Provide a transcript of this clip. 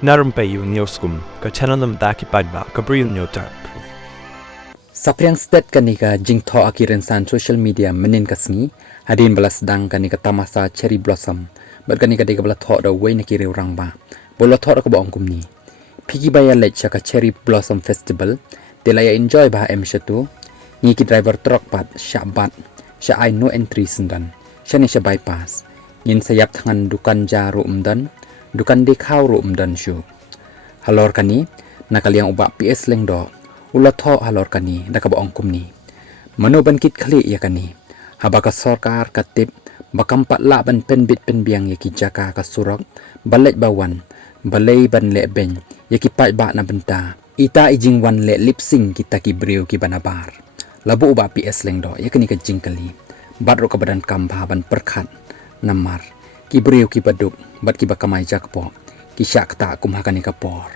Narum payu nioskum, ka chananam daki padba, ka brill nyotar. Sapriang state kanika jingtho akiran san social media menin kasngi hadin balas dang kanika tamasa cherry blossom ber kanika de kabla tho da way nakiri orang ba bolo tho da ko ba ongkum ni pigi baya lech ka cherry blossom festival delaya enjoy ba em shatu ni ki driver truck pat syabat sya ai no entry sendan syane sya bypass yin sayap tangan dukan jaru umdan dukan de khaw ru umdan syu halor kani nakaliang uba PS lengdo ulat tho halor kani daka ba ongkum ni mano bankit khali ya kani habaka sarkar katip bakam patla ban penbit penbiang yaki jaka ka surak balet bawan balai ban le ben yaki pai ba na benta ita ijing wan le lipsing kita ki breu ki banabar labu uba PS lengdo yakani ka jingkali badro ka badan kamba ban perkhat namar ki breu ki baduk bat ki bakamai jakpo ki syak ta kum hakani ka por